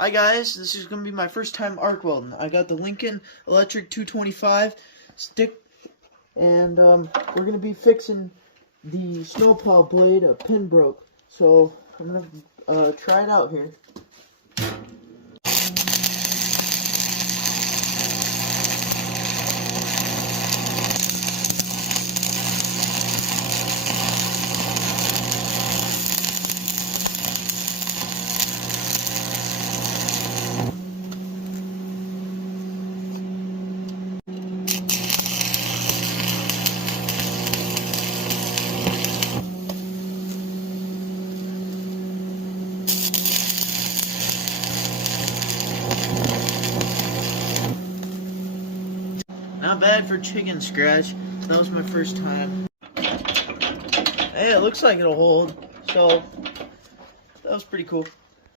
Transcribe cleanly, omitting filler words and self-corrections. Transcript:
Hi guys, this is going to be my first time arc welding. I got the Lincoln Electric 225 stick, and we're going to be fixing the snowplow blade. A pin broke, so I'm going to try it out here. Not bad for chicken scratch. That was my first time. Hey, it looks like it'll hold. So, that was pretty cool.